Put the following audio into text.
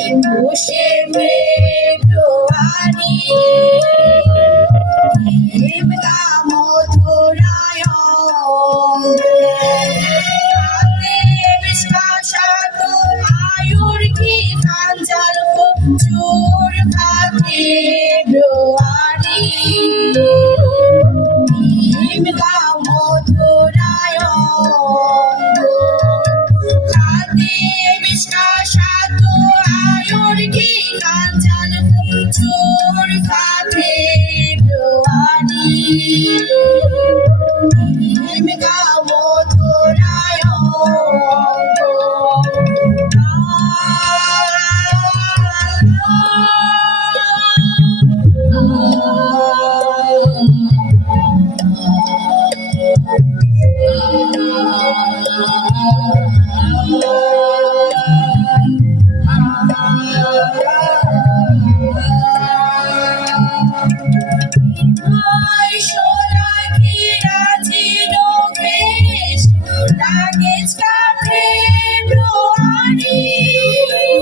একুশে ফেব্রুয়ারি মধুরায়ণ হাতে বিশ্বাসাত আয়ুর কি খাঞ্জাল চোর খাতে ফেব্রুয়ারি দেবতা বিশ্বাসাত আয়ুর You.